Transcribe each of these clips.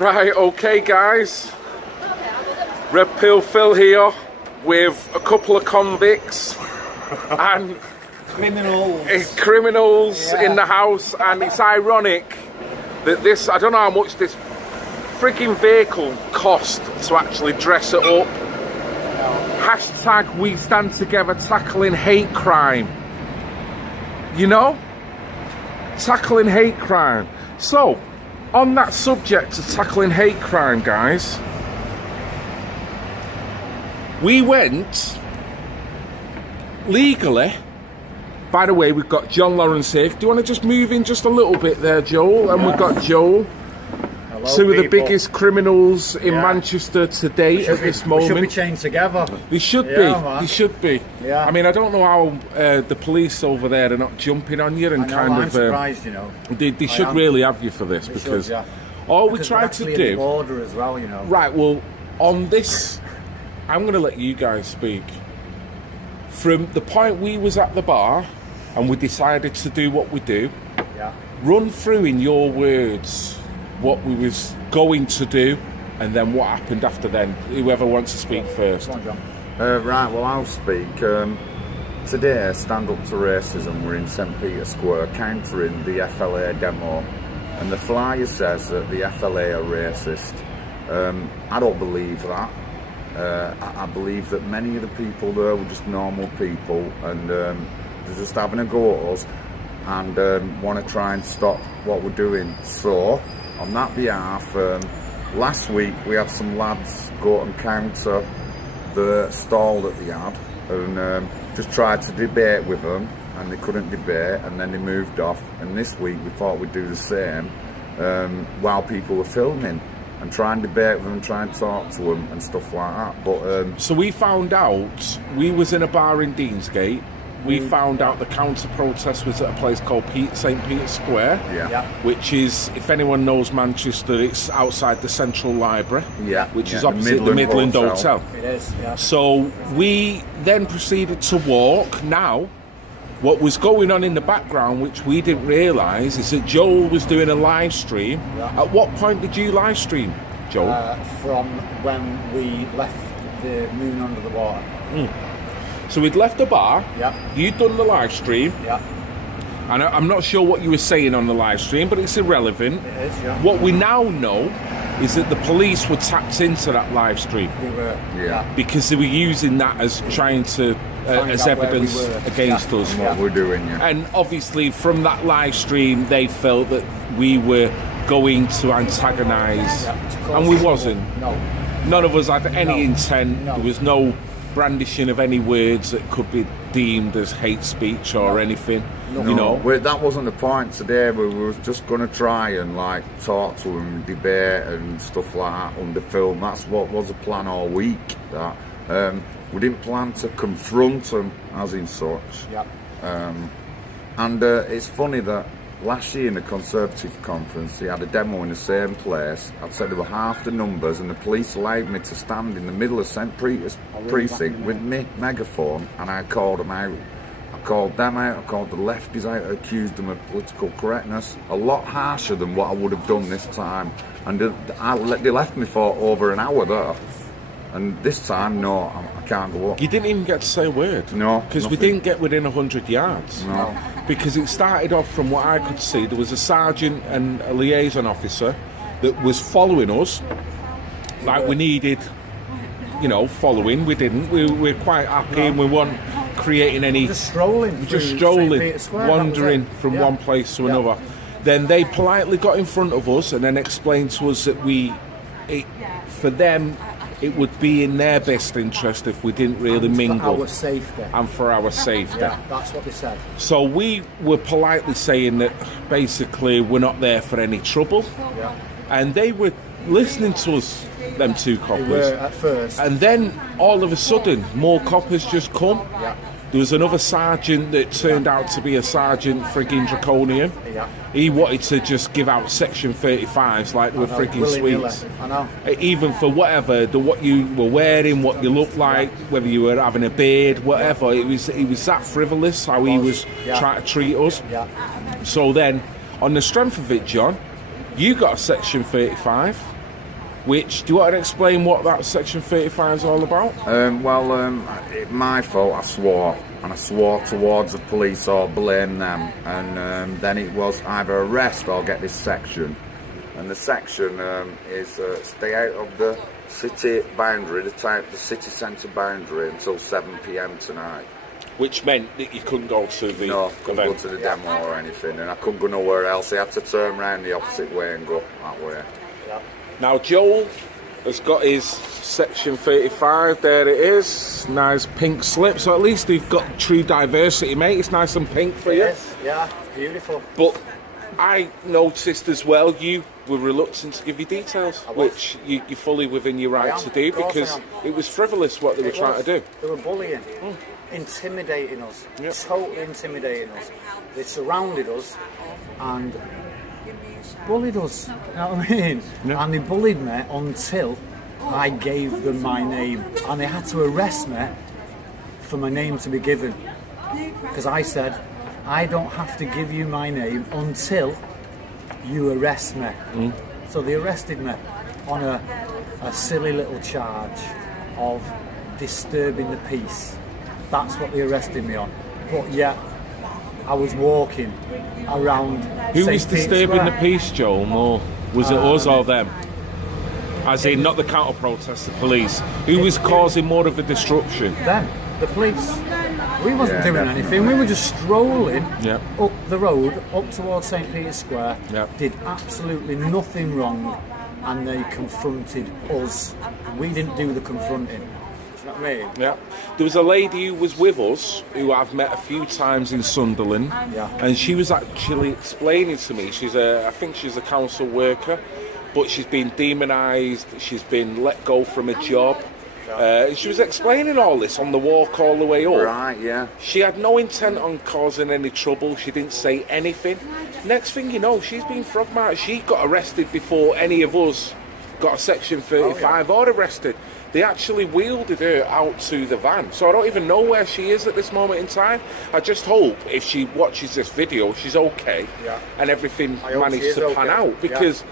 Right, okay guys, Red Pill Phil here with a couple of convicts and criminals in the house, and it's ironic that this, I don't know how much this frigging vehicle cost to actually dress it up. Hashtag we stand together tackling hate crime. You know? Tackling hate crime. So, on that subject of tackling hate crime, guys, we went legally. By the way, we've got John Lawrence here. Do you want to just move in just a little bit there, Joel? And we've got Joel. Hello, two of the biggest criminals in Manchester to date at this moment. We should be chained together. They should be. Man. They should be. Yeah. I mean, I don't know how the police over there are not jumping on you and I'm surprised, you know. They should really have you for this, because all we try to do. Border as well, you know. Right. Well, on this, I'm going to let you guys speak. From the point we was at the bar and we decided to do what we do. Yeah. Run through in your words what we was going to do, and then what happened after then. Whoever wants to speak first. Go on, John. Right, well, I'll speak. Today, Stand Up to Racism, we're in St. Peter's Square countering the FLA demo, and the flyer says that the FLA are racist. I don't believe that. I believe that many of the people there were just normal people, and they're just having a go at us and want to try and stop what we're doing. So, on that behalf, last week we had some lads go and counter the stall that they had, and just tried to debate with them, and they couldn't debate, and then they moved off. And this week we thought we'd do the same while people were filming, and try and debate with them, try and talk to them and stuff like that. But so we found out, we was in a bar in Deansgate. We found out the counter-protest was at a place called St. Peter's Square, which is, if anyone knows Manchester, it's outside the Central Library, which is opposite the Midland Hotel. It is, yeah. So we then proceeded to walk. Now, what was going on in the background, which we didn't realise, is that Joel was doing a live stream. At what point did you live stream, Joel? From when we left the moon under the water. So we'd left the bar, Yeah. you'd done the live stream, Yeah. and I'm not sure what you were saying on the live stream, but it's irrelevant. It is, yeah. What we now know is that the police were tapped into that live stream. We were, Because they were using that as trying to, as evidence against us. what we're doing, And obviously from that live stream, they felt that we were going to antagonise, and we wasn't. No. None of us had any intent. No. There was no brandishing of any words that could be deemed as hate speech or anything. You know, that wasn't the point today. We were just going to try and like talk to them, debate and stuff like that under film. That's what was the plan all week. That we didn't plan to confront them as in such. And it's funny that last year in the Conservative conference, they had a demo in the same place. I'd said there were half the numbers, and the police allowed me to stand in the middle of St. Peter's precinct with my megaphone, and I called them out. I called them out, I called the lefties out, I accused them of political correctness, a lot harsher than what I would have done this time. And they left me for over an hour there. And this time, no, I can't go up. you didn't even get to say a word. No, because we didn't get within 100 yards. No. Because it started off, from what I could see, there was a sergeant and a liaison officer that was following us, like we needed, you know, following. We didn't. We're quite happy, and we weren't creating any. Just strolling. Wandering from one place to another. Then they politely got in front of us and then explained to us that for them, it would be in their best interest if we didn't really mingle. For our safety. And for our safety. Yeah, that's what they said. So we were politely saying that basically we're not there for any trouble. Yeah. And they were listening to us, them two coppers. They were at first. And then all of a sudden, more coppers just come. Yeah. There was another sergeant that turned out to be a sergeant frigging draconian. Yeah. He wanted to just give out section 35s like they were frigging sweets. I know. Even for whatever, what you were wearing, what you looked like, whether you were having a beard, whatever. He was that frivolous how he was trying to treat us. Yeah. So then, on the strength of it, John, you got a section 35. Which, do you want to explain what that section 35 is all about? My fault, I swore. And I swore towards the police or blame them. And then it was either arrest or get this section. And the section is stay out of the city boundary, the city centre boundary until 7 p.m. tonight. Which meant that you couldn't go to the couldn't go to the demo or anything. And I couldn't go nowhere else. I had to turn around the opposite way and go that way. Yeah. Now Joel has got his section 35, there it is, nice pink slip, so at least we've got true diversity, mate. It's nice and pink for you. Yes, yeah, beautiful. But I noticed as well you were reluctant to give you details, which you're fully within your right to do, because it was frivolous what they were trying to do. They were bullying, intimidating us, totally intimidating us. They surrounded us and bullied us, you know what I mean? Yeah. And they bullied me until I gave them my name, and they had to arrest me for my name to be given, because I said I don't have to give you my name until you arrest me. So they arrested me on a silly little charge of disturbing the peace. That's what they arrested me on. But yeah, I was walking around. Who was disturbing the peace, Joel? Or was it us or them? As in, not the counter-protest, the police. Who was causing more of a disruption? Them, the police. We wasn't doing anything. We were just strolling up the road, up towards St. Peter's Square. Did absolutely nothing wrong, and they confronted us. We didn't do the confronting. You know what I mean? Yeah. There was a lady who was with us, who I've met a few times in Sunderland, and she was actually explaining to me, I think she's a council worker, but she's been demonised, she's been let go from a job. She was explaining all this on the walk all the way up. Right, yeah. She had no intent on causing any trouble, she didn't say anything. Next thing you know, she's been frog-marked. She got arrested before any of us got a section 35 or arrested. They actually wheeled her out to the van, so I don't even know where she is at this moment in time. I just hope if she watches this video, she's okay, and everything managed to pan out, because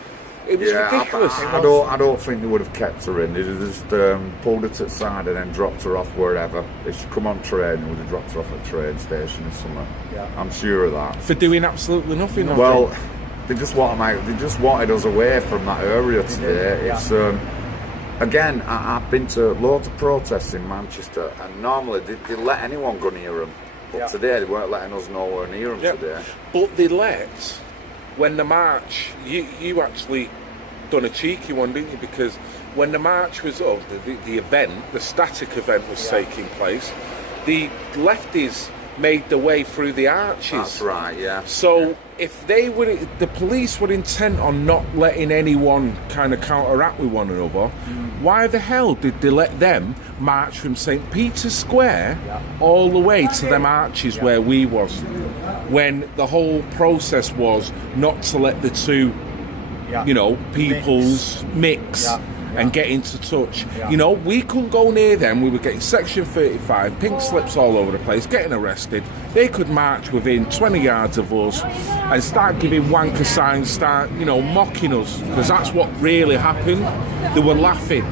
it was ridiculous. I don't think they would have kept her in. They'd have just pulled her to the side and then dropped her off wherever. If she come on train, they would have dropped her off at a train station or somewhere. I'm sure of that. For doing absolutely nothing. Well, they just wanted us away from that area today. It's again, I've been to loads of protests in Manchester, and normally they let anyone go near them. But today they weren't letting us nowhere near them today. But they let, when the march, you actually done a cheeky one, didn't you? Because when the march was up, the event, the static event was taking place, the lefties made their way through the arches. That's right, yeah. So if the police were intent on not letting anyone kind of counteract with one another, why the hell did they let them march from St. Peter's Square all the way to them arches where we was, when the whole process was not to let the two, peoples mix. And get into touch. We couldn't go near them. We were getting section 35, pink slips all over the place, getting arrested. They could march within 20 yards of us and start giving wanker signs, start, mocking us, because that's what really happened. They were laughing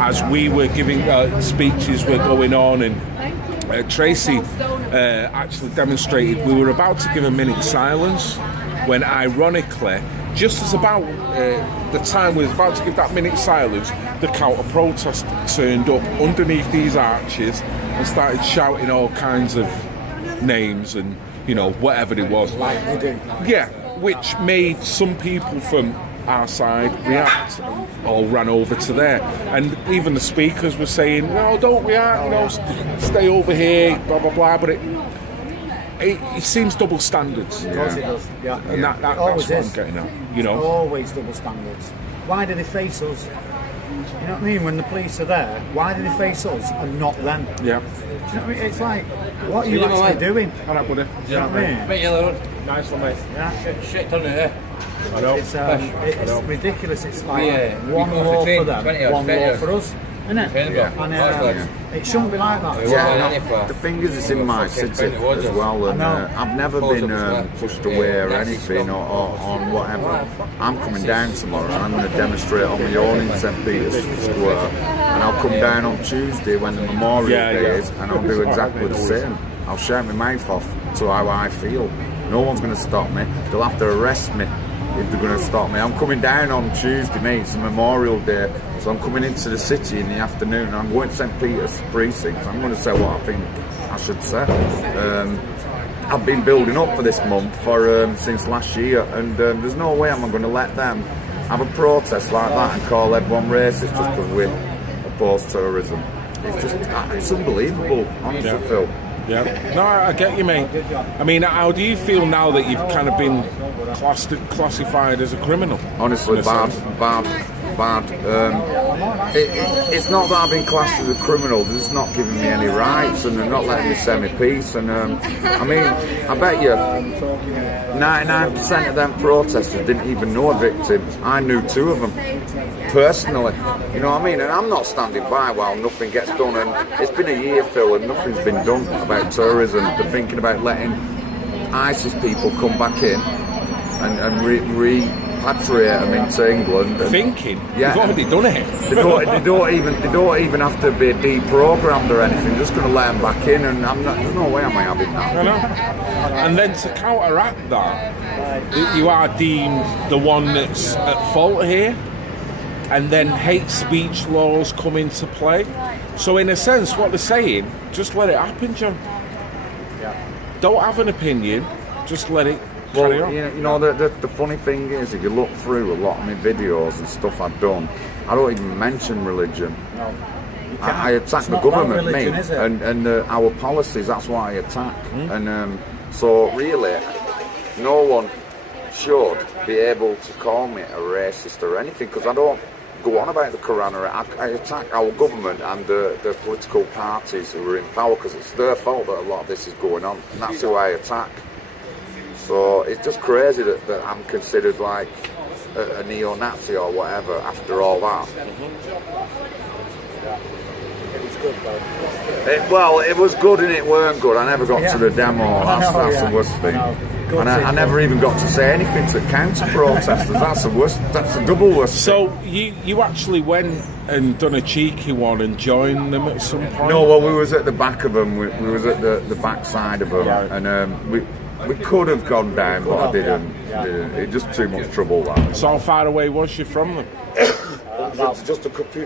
as we were giving speeches were going on, and Tracy actually demonstrated. We were about to give a minute silence when, ironically, just as about the time we was about to give that minute silence, the counter-protest turned up underneath these arches and started shouting all kinds of names and, whatever it was. Like they do. Yeah, which made some people from our side react, all ran over to there. And even the speakers were saying, no, don't react, no, stay over here, blah, blah, blah. But it seems double standards. Of course it does, yeah. And that's what I'm getting at, you know. Always double standards. Why do they face us? You know what I mean? When the police are there, why do they face us and not them? Yeah. Do you know what I mean? It's like, what are you actually doing? All right, buddy. Do you know what I mean? Nice one, mate. Yeah. Shit on it, I know. It's ridiculous. It's like one law for them, one law for us. Isn't it? Yeah. And it shouldn't be like that. Yeah, the thing is, it's in my city as well, and I've never been pushed away or anything or on whatever. I'm coming down tomorrow and I'm going to demonstrate on my own in St. Peter's Square, and I'll come down on Tuesday when the Memorial Day is, and I'll do exactly the same. I'll shout my mouth off to how I feel. No one's going to stop me. They'll have to arrest me if they're going to stop me. I'm coming down on Tuesday, mate. It's a Memorial Day, so I'm coming into the city in the afternoon. I'm going to St. Peter's precinct. I'm going to say what I think I should say. I've been building up for this month since last year, and there's no way I'm going to let them have a protest like that and call everyone racist just because we oppose terrorism. It's unbelievable, honestly, Phil. Yeah, no, I get you, mate. I mean, how do you feel now that you've kind of been classified as a criminal? Honestly, bad. It's not that I've been classed as a criminal, they're just not giving me any rights and they're not letting me say my piece. And I mean, I bet you 99% of them protesters didn't even know a victim. I knew 2 of them personally, you know what I mean? And I'm not standing by while nothing gets done. And it's been a year, Phil, and nothing's been done about tourism. They're thinking about letting ISIS people come back in and repatriate them into England. And, thinking? Yeah, they've already done it. They don't even have to be deprogrammed or anything. They're just going to let them back in, and there's no way am I having that. I know. And then to counteract that, you are deemed the one that's at fault here, and then hate speech laws come into play. So in a sense, what they're saying, just let it happen, John. Yeah. Don't have an opinion, just let it carry on. You know, the funny thing is, if you look through a lot of my videos and stuff I've done, I don't even mention religion. No. I attack the government, and our policies, that's what I attack. And so really, no one should be able to call me a racist or anything, because I don't go on about the Quran. I attack our government and the political parties who are in power, because it's their fault that a lot of this is going on, and that's who I attack. So it's just crazy that I'm considered like a neo-Nazi or whatever after all that. It was good though. It was good and it weren't good. I never got to the demo. That's the worst thing. And I never even got to say anything to counter-protesters. That's the worst. That's the double worst. So you actually went and done a cheeky one and joined them at some point? No, well, we was at the back of them. We was at the back side of them, and we could have gone down, but I didn't. It just too much trouble. That. So how far away was you from them? Just a couple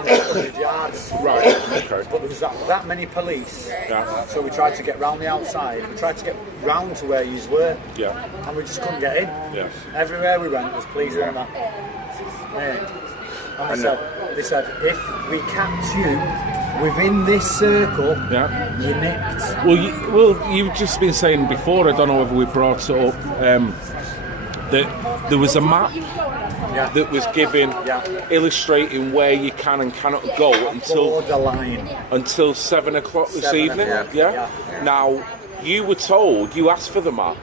of hundred yards. Right, okay. But there was that many police. Yeah. So we tried to get round the outside. We tried to get round to where you were. Yeah. And we just couldn't get in. Yes. Everywhere we went was police and that. Yeah. And they said, if we catch you within this circle, you're nicked. Well, you've just been saying before, I don't know whether we brought it up, that there was a map that was given illustrating where you can and cannot go until 7 o'clock this evening. Yeah? Now, you were told, you asked for the map,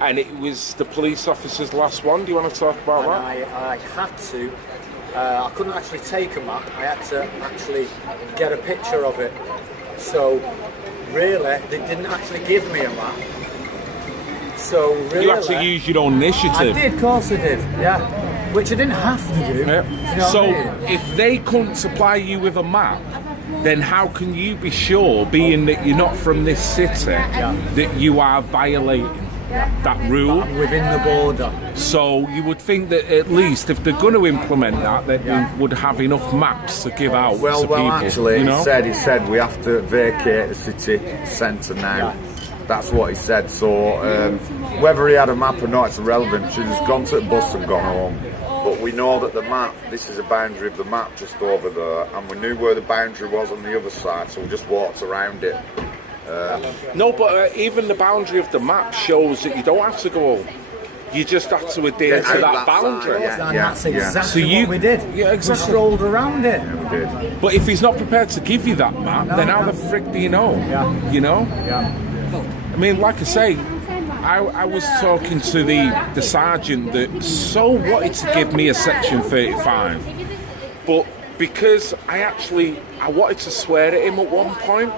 and it was the police officer's last one. Do you want to talk about that? I had to. I couldn't actually take a map. I had to actually get a picture of it. So, really, they didn't actually give me a map. So, really, you actually used your own initiative. I did, of course I did, which I didn't have to do. You know so, what I mean? if they couldn't supply you with a map, then how can you be sure, being that you're not from this city, that you are violating that rule? Within the border. So you would think that at least if they're going to implement that, they would have enough maps to give out to people. Well, actually, you know? he said we have to vacate the city centre now. That's what he said. So whether he had a map or not, it's irrelevant. She's gone to the bus and gone home. we know that the map, this is a boundary of the map just over there, and we knew where the boundary was on the other side, so we just walked around it. No, but even the boundary of the map shows that you don't have to go. You just have to adhere to that boundary. That's exactly So what we did. Yeah, exactly. We strolled around it. Yeah, we did. But if he's not prepared to give you that map, then how the frick do you know? Yeah. You know? Yeah. I mean, like I say, I was talking to the sergeant that so wanted to give me a section 35, but because I wanted to swear at him at one point,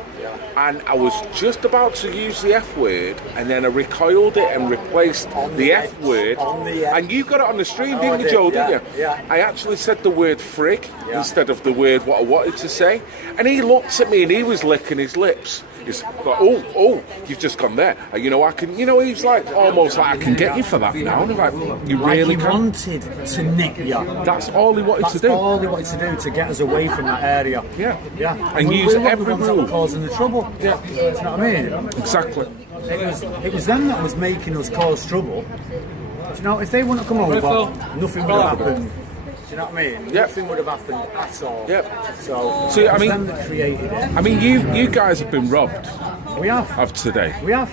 and I was just about to use the F word, and then I recoiled it and replaced the F word. And you got it on the stream, didn't you, Joe? Didn't you? Yeah. I actually said the word frig instead of the word what I wanted to say, and he looked at me and he was licking his lips. He's like, oh, you've just gone there. You know, I can. You know, he's like almost like I can get you for that now. And I'm like, you really he can. wanted to nick you. That's all he wanted to do. That's all he wanted to do to get us away from that area. Yeah. Yeah. And we use were the every ones that rule. were causing the trouble. Yeah. Do you know what I mean? Exactly. It was them that was making us cause trouble. Do you know, if they wouldn't have come over, nothing would have happened. Do you know what I mean? Yeah. Nothing would have happened at all. Yeah. So, See, I it's mean- them that created it. I mean, you guys have been robbed We have. of today. We have.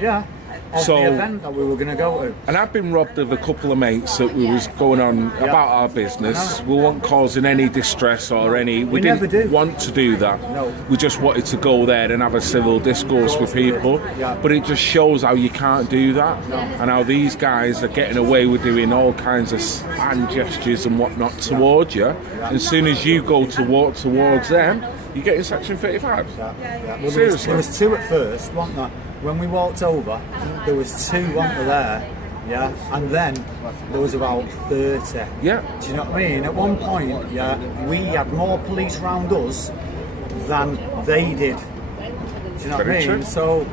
Yeah. Of So- the event that we were going to go to. And I've been robbed of a couple of mates that we was going on about our business. We weren't causing any distress or any... We never didn't do. want to do that. No. We just wanted to go there and have a civil discourse with people. Yeah. But it just shows how you can't do that. And how these guys are getting away with doing all kinds of hand gestures and whatnot towards you. As soon as you go to walk towards them, you get in section 35. Well, Seriously. there was two at first, wasn't there? When we walked over, there was two, weren't there? Yeah, and then there was about 30. Yeah. Do you know what I mean? At one point, yeah, we had more police round us than they did. Do you know what I Very mean? true. So,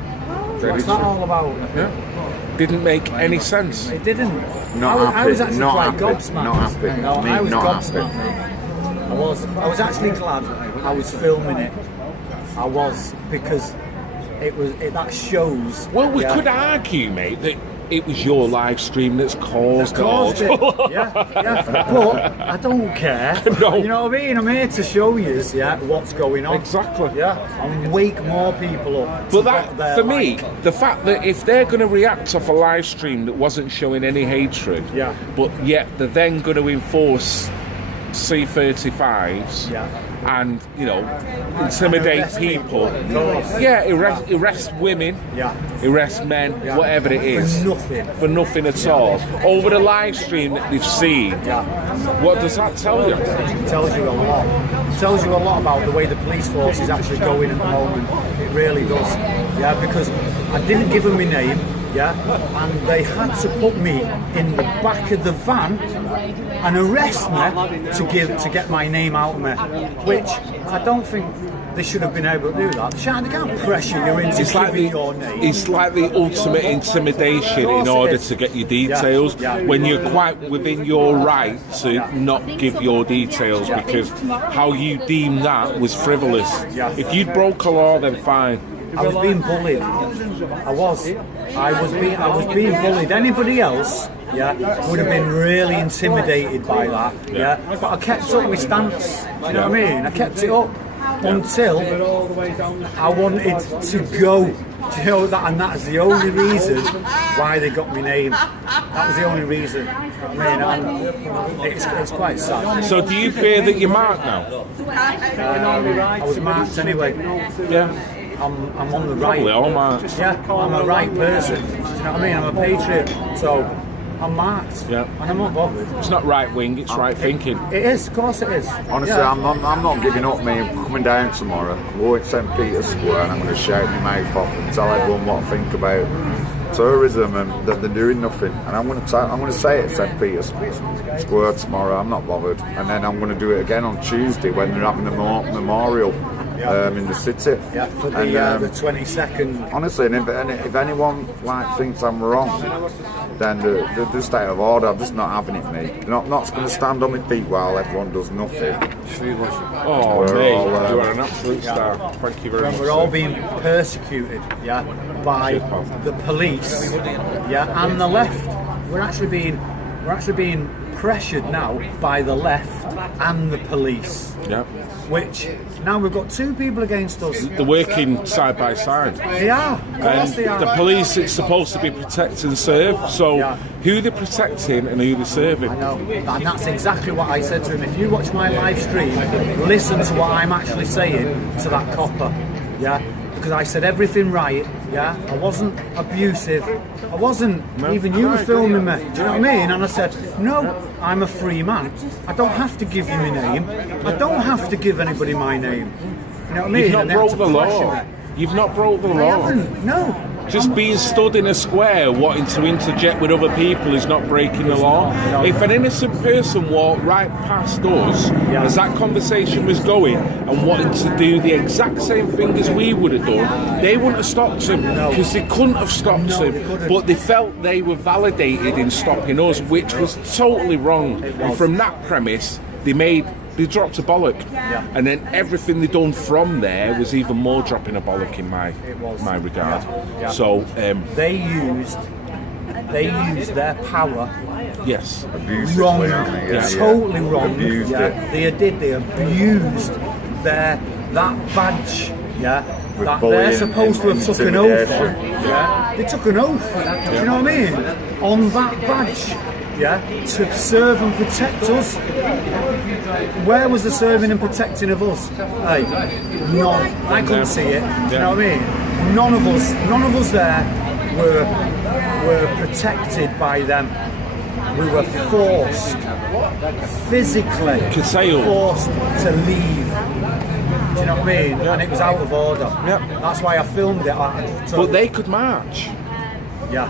Very what's that true. all about? Yeah. Didn't make any sense. It didn't. Not I happy, was actually not quite happy, gobsmacked. not happy. No, Me, I was not gobsmacked. I was actually glad I was filming it. I was, because that shows. Well, we could argue, mate, that it was your live stream that's caused Caused it. all. Yeah. But I don't care. No. You know what I mean? I'm here to show you, what's going on. Exactly. Yeah, and wake more people up. But to that, what they're for me, like. the fact that if they're going to react off a live stream that wasn't showing any hatred, Yeah. but yet they're then going to enforce C35s and, you know, intimidate Arrest people. Course. Yeah, arrest women, Yeah. arrest men, whatever it is. For nothing. For nothing at all. Over the live stream that they've seen, Yeah. what does that tell you? It tells you a lot. It tells you a lot about the way the police force is actually going at the moment. It really does. Yeah, because I didn't give them my name. Yeah, and they had to put me in the back of the van and arrest me to get my name out of me, which I don't think they should have been able to do that. They can't pressure you into giving your name. It's like the ultimate intimidation in order to get your details when you're quite within your right to not give your details because how you deem that was frivolous. If you'd broke a law, then fine. I was being bullied. I was being bullied. Anybody else, would have been really intimidated by that. Yeah, but I kept up my stance. Do you know what I mean? I kept it up until I wanted to go. Do you know that? And that's the only reason why they got my name. That was the only reason. I mean, and it's quite sad. So do you fear that you're marked now? I was marked anyway. Yeah. I'm on the right. Probably all marked. Yeah, I'm a right person. Do you know what I mean? I'm a patriot, so I'm marked. Yeah. And I'm not bothered. It's not right wing, it's right thinking. It is, of course it is. Honestly, Yeah. I'm not giving up, me. I'm coming down tomorrow. I'm going to St. Peter's Square and I'm going to shout my mouth off and tell everyone what I think about tourism and that they're doing nothing. And I'm going to say it at St. Peter's Square tomorrow. I'm not bothered. And then I'm going to do it again on Tuesday when they're having a memorial in the city. Yeah, for the 22nd. Honestly, and if anyone thinks I'm wrong, then they're just out of order. I'm just not having it, mate. They're not going to stand on my feet while everyone does nothing. Oh, We're mate, all, you are an absolute star. Thank you very much. We're all being persecuted, by the police, and the left. We're actually being pressured now by the left and the police. Yeah. Which now we've got two people against us. They're working side by side. They are. Of course And they are. the police, it's supposed to be protect and serve. So Yeah. who they're protecting and who they're serving. I know, and that's exactly what I said to him. If you watch my live stream, listen to what I'm actually saying to that copper, yeah? Because I said everything right, yeah? I wasn't abusive. I wasn't, even you were filming me, do you know what I mean? And I said, no, I'm a free man. I don't have to give you my name. I don't have to give anybody my name. You know what I mean? You've not And they had broke to the pressure law. me. You've not broke the I law. haven't, no. Just being stood in a square wanting to interject with other people is not breaking the law. No. If an innocent person walked right past us Yeah. as that conversation was going and wanted to do the exact same thing as we would have done, they wouldn't have stopped him because they couldn't have stopped No, him. they couldn't. But they felt they were validated in stopping us, which was totally wrong. And from that premise, they dropped a bollock, and then everything they done from there was even more dropping a bollock in my regard. Yeah. So They used their power yes, Abusively, wrong, aren't they? Yeah, totally wrong. Abused it. They abused that badge. Yeah, With that bullying they're supposed to have and took an oath on. intimidation. Yeah, they took an oath. Do you know what I mean? On that badge. Yeah, to serve and protect us. Where was the serving and protecting of us? Hey, none. I couldn't see it. Do you know what I mean? None of us there were protected by them. We were forced, physically Curtailed. forced to leave. Do you know what I mean? And it was out of order. Yep. That's why I filmed it. but they could march. Yeah.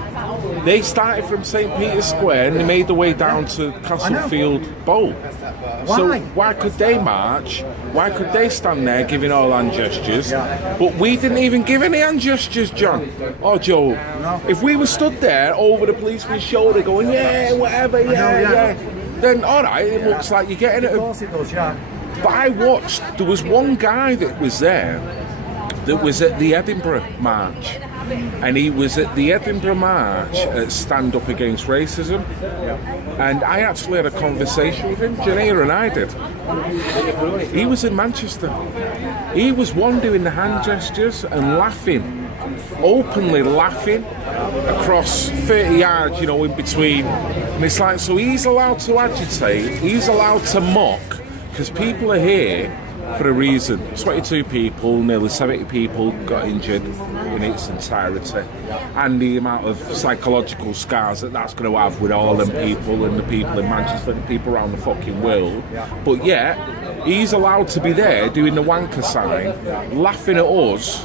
They started from St. Peter's Square and they made their way down to Castlefield Bowl. Why? So why could they march? Why could they stand there giving all hand gestures? Yeah. But we didn't even give any hand gestures, John or Joe. No. If we were stood there over the policeman's shoulder going, yeah, whatever, yeah. Then all right, it looks like you're getting Of it. course it does, yeah. But I watched, there was one guy that was there that was at the Edinburgh March. And he was at the Edinburgh March at Stand Up Against Racism. And I actually had a conversation with him. Janira and I did. He was in Manchester. He was one doing the hand gestures and laughing, openly laughing across 30 yards, you know, in between. And it's like, so he's allowed to agitate, he's allowed to mock, because people are here for a reason. 22 people, nearly 70 people got injured in its entirety, and the amount of psychological scars that's going to have with all them people and the people in Manchester and the people around the fucking world. But yet, he's allowed to be there doing the wanker sign, laughing at us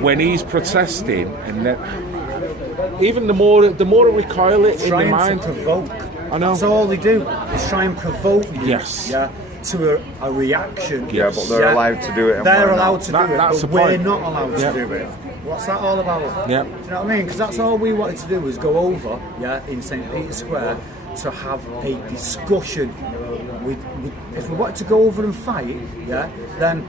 when he's protesting, and then even the more I recoil it in the Trying mind. to provoke. I know. That's all they do. Is try and provoke you. Yes. Yeah. To a reaction. Yeah, but they're allowed to do it. And They're we're allowed not. to do That's it, the but we're point. not allowed Yeah. to do it. What's that all about? Yeah. Do you know what I mean? Because that's all we wanted to do was go over, in St. Peter's Square to have a discussion. If we wanted to go over and fight, then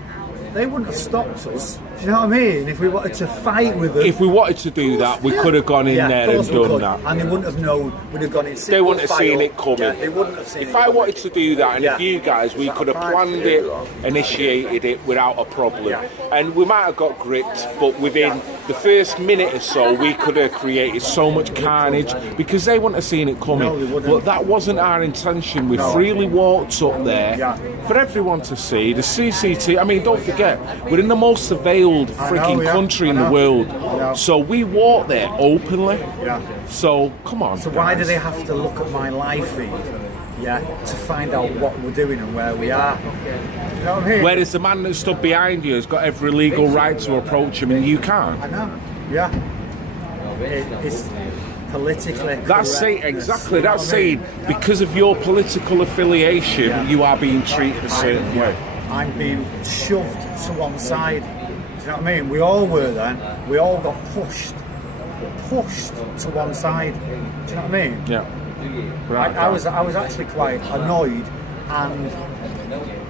they wouldn't have stopped us. Do you know what I mean? If we wanted to fight with them. If we wanted to do that, we could have gone in there of and course we done could. that. And they wouldn't have known. We'd have gone in. They wouldn't have seen it coming. Yeah, they wouldn't have seen it. If I wanted to do that, and Yeah. if you guys, we could have planned it, initiated it without a problem. And we might have got gripped, but within the first minute or so, we could have created so much carnage because they wouldn't have seen it coming. No, they wouldn't. But that wasn't our intention. We freely walked up there for everyone to see. The CCTV, I mean, don't forget, we're in the most surveilled freaking country in the world. So we walked there openly. Yeah. So, come on. So why do they have to look at my live feed, to find out what we're doing and where we are? You know what I mean? Whereas the man that stood behind you has got every legal right to approach him and you can't. I know. Yeah. It's politically That's saying correctness, exactly. you know That's what I mean? saying because of your political affiliation, you are being treated a certain way. I'm being shoved to one side. Do you know what I mean? We all were then. We all got pushed to one side. Do you know what I mean? Yeah. I was actually quite annoyed and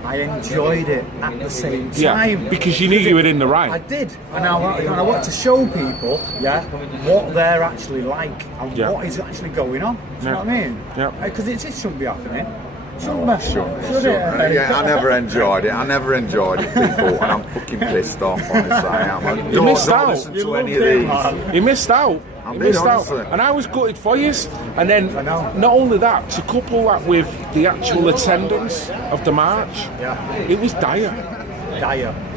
I enjoyed it at the same time. Yeah, because you knew you were in the right. I did, and I want to show people, what they're actually like and what is actually going on. Do you know what I mean? Yeah. Because it shouldn't be happening. Shouldn't be. Should it? Yeah, I never enjoyed it. People, and I'm fucking pissed off. Honestly, I am. You missed out. Listen to any of these. You missed out. I You did, missed out. honestly. And I was gutted for you. And then, not only that, to couple that with the actual attendance of the march, it was dire.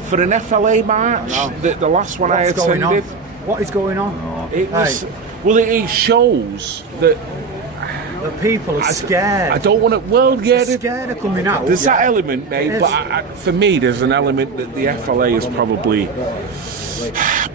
For an FLA march, the last one I attended. What is going on? It was. Well, it shows that. The people are scared. I don't want to. Well, yeah, they're scared of coming out. There's that element, mate. But for me, there's an element that the FLA has probably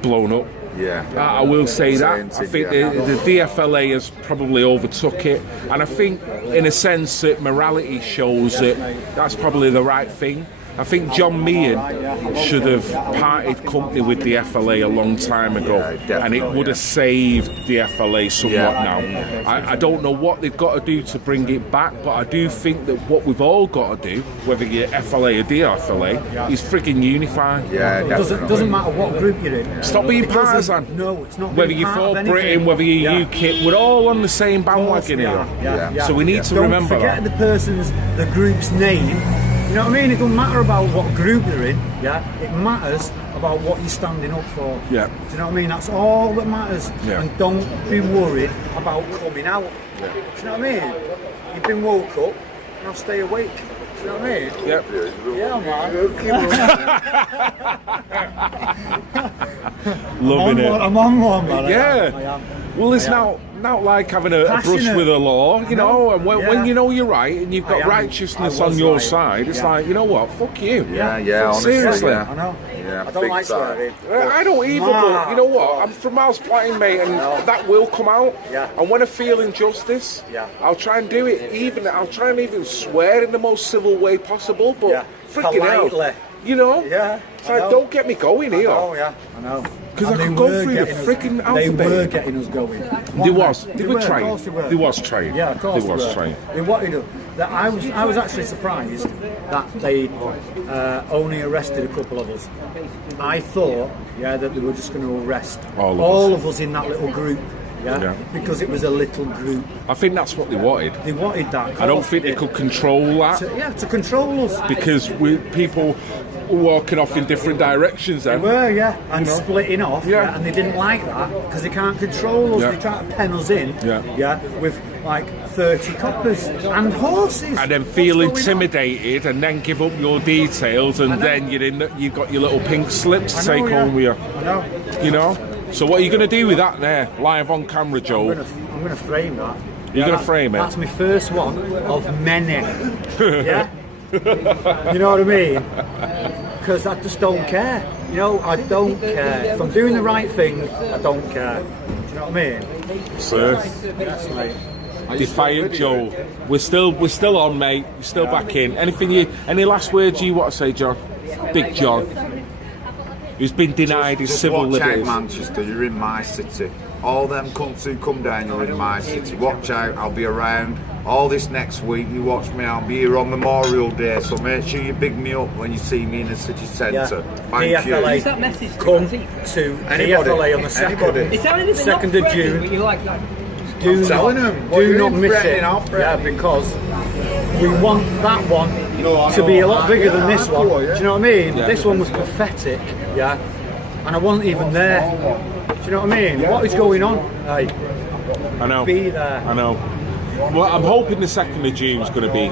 blown up. Yeah, I will say that. I think the DFLA has probably overtook it, and I think, in a sense, that morality shows that that's probably the right thing. I think John Meehan should have parted company with the FLA a long time ago, and it would have saved the FLA somewhat now. I don't know what they've got to do to bring it back, but I do think that what we've all got to do, whether you're FLA or DFLA, is frigging unify. Yeah, it doesn't matter what group you're in. Stop being partisan. No, it's not. Whether you're for Britain, whether you're UKIP, we're all on the same bandwagon here. So we need to remember that. Don't forget the group's name. You know what I mean? It doesn't matter about what group you're in, it matters about what you're standing up for. Yeah. Do you know what I mean? That's all that matters. Yeah. And don't be worried about coming out. Do you know what I mean? You've been woke up, now stay awake. Do you know what I mean? Yep. Yeah, man. Loving it. I'm on one, man. Yeah. I am. Well, it's not like having a brush with the law, you know, and when you know you're right and you've got righteousness on your side, it's like, you know what, fuck you. Honestly, seriously. I know. Yeah, I don't like swearing. I don't either, but you know what, I'm from Miles Platin, mate, and that will come out. And when I feel injustice, I'll try and do it. I'll try and even swear in the most civil way possible, but freaking hell. You know? Yeah. It's like, don't get me going here. Oh, yeah. I know. Because I could go through the freaking alphabet. They were getting us going. They were trying. They was trying. Yeah, of course they was trying. They wanted to. I was actually surprised that they only arrested a couple of us. I thought, that they were just going to arrest all of us in that little group. Because it was a little group. I think that's what they wanted. They wanted that. I don't think they could control that. To control us. Because people were walking off in different directions then. They were, and splitting off. And they didn't like that because they can't control us. They try to pen us in. With like 30 coppers and horses. And then feel intimidated and then give up your details and then you've got your little pink slips to take home with you. I know. You know? So what are you going to do with that there, live on camera, Joe? I'm going to frame that. You're going to frame it? That's my first one of many. You know what I mean? Because I just don't care. You know, I don't care. If I'm doing the right thing, I don't care. Do you know what I mean? Sir. Defiant Joe. We're still on, mate. You're still back in. Any last words you want to say, John? Big John. Who's been denied his civil liberties. Watch out, Manchester, you're in my city. All them cunts who come down, you're in my city. Watch out, I'll be around all this next week. You watch me, I'll be here on Memorial Day, so make sure you big me up when you see me in the city centre. Thank you. DFLA, come to DFLA on the 2nd of June. Do not miss it. Because we want that one to be a lot bigger than this one. Do you know what I mean? This one was pathetic, and I wasn't even there. Do you know what I mean? What is going on? Hey, I know. Be there. I know. Well, I'm hoping the 2nd of June is going to be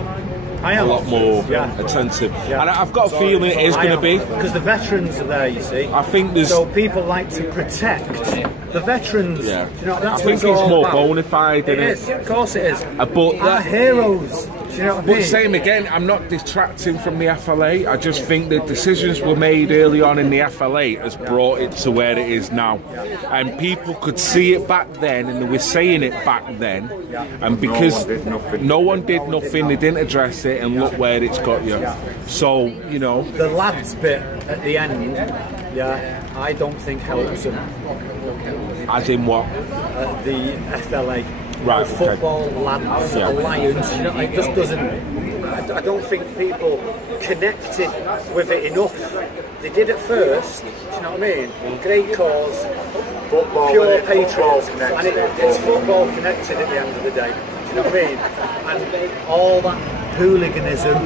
a lot more attentive. And I've got a feeling it is going to be. Because the veterans are there, you see. I think there's... So people like to protect the veterans. Yeah. You know, that's I think it's more bona fide, it isn't is. Of course it is. But our heroes. Do you know what I mean? But same again, I'm not detracting from the FLA. I just think the decisions were made early on in the FLA has brought it to where it is now. And people could see it back then, and they were saying it back then. And because no one did nothing, they didn't address it, and look where it's got you. So, you know. The lads bit at the end, I don't think helps them. As in what? The FLA. Right, football lads, alliance, you know, it just doesn't. I don't think people connected with it enough. They did at first, do you know what I mean? Great cause, Football, pure football patriots, connected. and it's football connected at the end of the day. Do you know what I mean? And all that hooliganism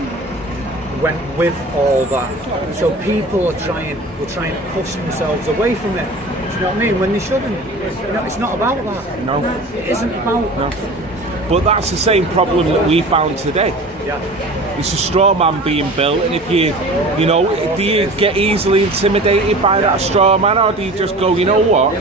went with all that. So people will try and push themselves away from it. Do you know what I mean? When they shouldn't. You know, it's not about that. No. It isn't about that. But that's the same problem that we found today. Yeah. It's a straw man being built, and if you know, do you get easily intimidated by that straw man, or do you just go, you know what,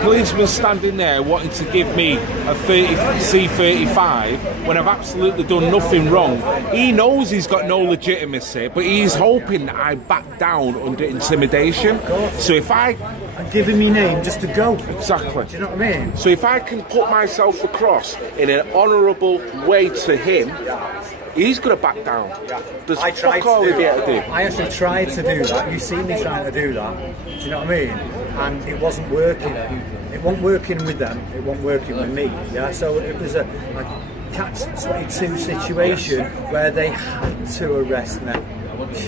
policeman standing there wanting to give me a C35 when I've absolutely done nothing wrong. He knows he's got no legitimacy, but he's hoping that I back down under intimidation. So if I give him your name just to go. Exactly. Do you know what I mean? So if I can put myself across in an honourable way to him, he's going to back down. There's fuck all he'll be able to do. I actually tried to do that. You see me trying to do that. Do you know what I mean? And it wasn't working. It wasn't working with them. It wasn't working with me. Yeah. So it was a catch-22 situation where they had to arrest me.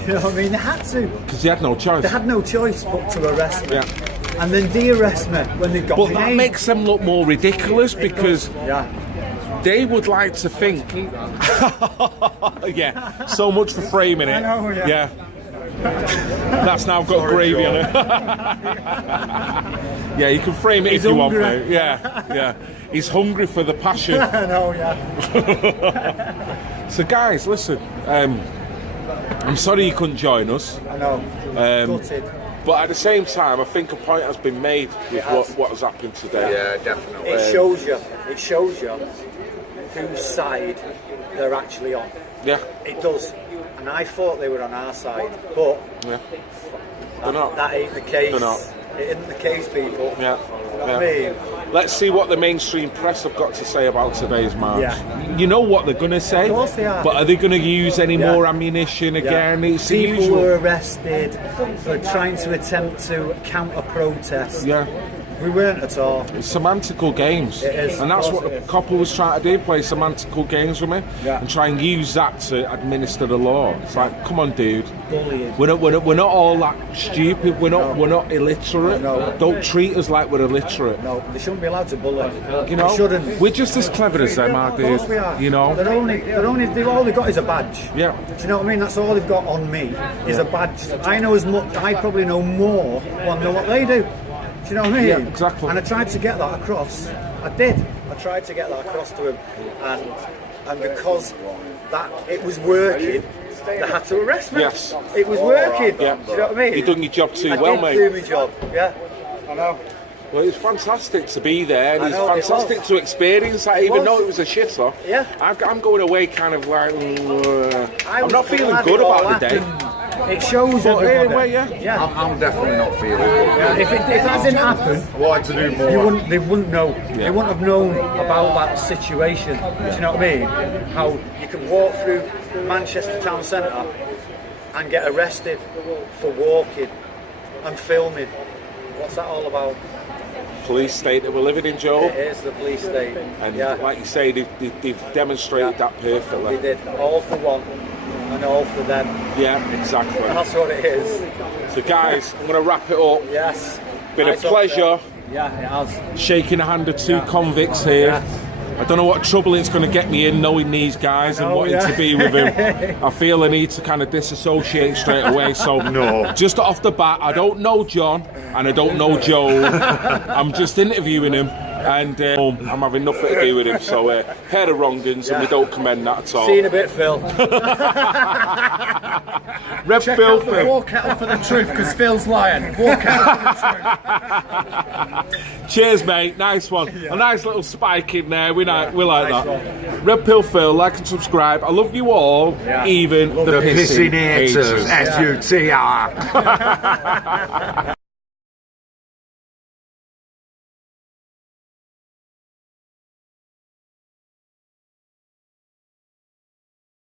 You know what I mean? They had to. Because they had no choice. They had no choice but to arrest me. Yeah. And then de-arrest me when they got But my that name. makes them look more ridiculous because they would like to think. Yeah, so much for framing it. I know, yeah. That's now got gravy on it. Yeah, you can frame it if you want, mate. Yeah. He's hungry for the passion. I know, yeah. So, guys, listen. I'm sorry you couldn't join us. I know. Gutted. But at the same time, I think a point has been made with what has happened today. Yeah, definitely. It shows you whose side they're actually on. Yeah. It does. And I thought they were on our side, but they're not. that ain't the case. They're not. It isn't the case, people. Yeah. You know what I mean? Let's see what the mainstream press have got to say about today's march. Yeah. You know what they're going to say. Of course they are. But are they going to use any more ammunition again? It's the People usual. were arrested for trying to attempt to counter-protest. Yeah. We weren't at all. It's semantical games. It is. And that's Of what course the it is. couple was trying to do, play semantical games with me and try and use that to administer the law. It's like, come on, dude. Bullying. We're not all that stupid. We're not illiterate. No. Don't treat us like we're illiterate. No, they shouldn't be allowed to bully. You know, they shouldn't. we're just as clever as them, are, Of dude. course we are. You know, they've all they've got is a badge. Yeah. Do you know what I mean? That's all they've got on me is a badge. I know as much. I probably know more. Well, I know what they do. Do you know what I mean? Yeah, exactly. And I tried to get that across. I did. I tried to get that across to him, and because that it was working, they had to arrest me. Yes. It was working. Yeah. Do you know what I mean? You've done your job too I well, did mate. do my job. Yeah. I know. Well, it's fantastic to be there, and I it's know, it fantastic was. to experience that, even was. though it was a shitter. Yeah. I'm going away kind of like, I'm was not feeling glad good it all about the day. happened. It shows But everybody. anyway, yeah. I'm definitely not feeling good. Yeah, if that didn't happen, I wanted to do more. they wouldn't know. They wouldn't have known about that situation. Do you know what I mean? How you can walk through Manchester town centre and get arrested for walking and filming. What's that all about? Police state that we're living in, Joe. It is the police state. And like you say, they've demonstrated that perfectly. They did. All for one and all for them. Yeah, exactly. That's what it is. So guys, I'm going to wrap it up. Yes. Been Nice a pleasure Yeah, it has. shaking the hand of two convicts here. Yes. I don't know what trouble it's going to get me in knowing these guys and wanting to be with him. I feel I need to kind of disassociate straight away. So just off the bat, I don't know John and I don't know Joe. I'm just interviewing him and I'm having nothing to do with him. So pair of wrong-uns and we don't commend that at all. See you in a bit, Phil. Red Phil. Walk out for the truth, because Phil's lying. Walk out for the truth. Cheers, mate. Nice one. A nice little spike in there. We like that. Red Pill Phil, like and subscribe. I love you all, even the pissing haters. S-U-T-R.